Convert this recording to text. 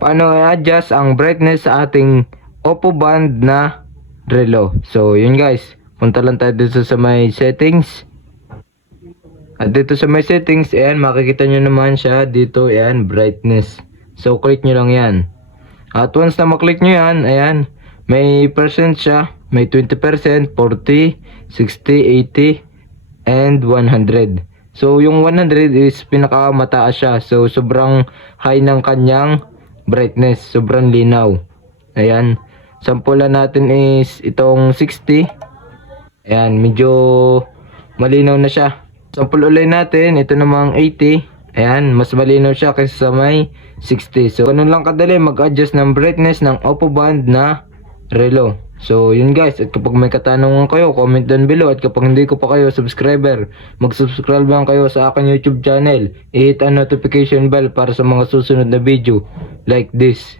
paano i-adjust ang brightness sa ating Oppo band na relo. So yun guys, punta lang tayo dito sa may settings. At dito sa may settings, ayan, makikita nyo naman siya dito, ayan, brightness. So click nyo lang yan. At once na maklik nyo yan, ayan, may percent siya, may 20%, 40, 60, 80, and 100. So yung 100 is pinakamataas siya. So sobrang high ng kanyang brightness, sobrang linaw. Ayan, sample natin is itong 60. Ayan, medyo malinaw na siya. Sample ulit natin, ito namang 80. Ayan, mas malinaw siya kaysa sa may 60. So ganun lang kadali mag-adjust ng brightness ng Oppo band na relo. So yun guys, at kapag may katanungan kayo, comment down below. At kapag hindi ko pa kayo subscriber, mag-subscribe lang kayo sa aking YouTube channel. I-hit ang notification bell para sa mga susunod na video like this.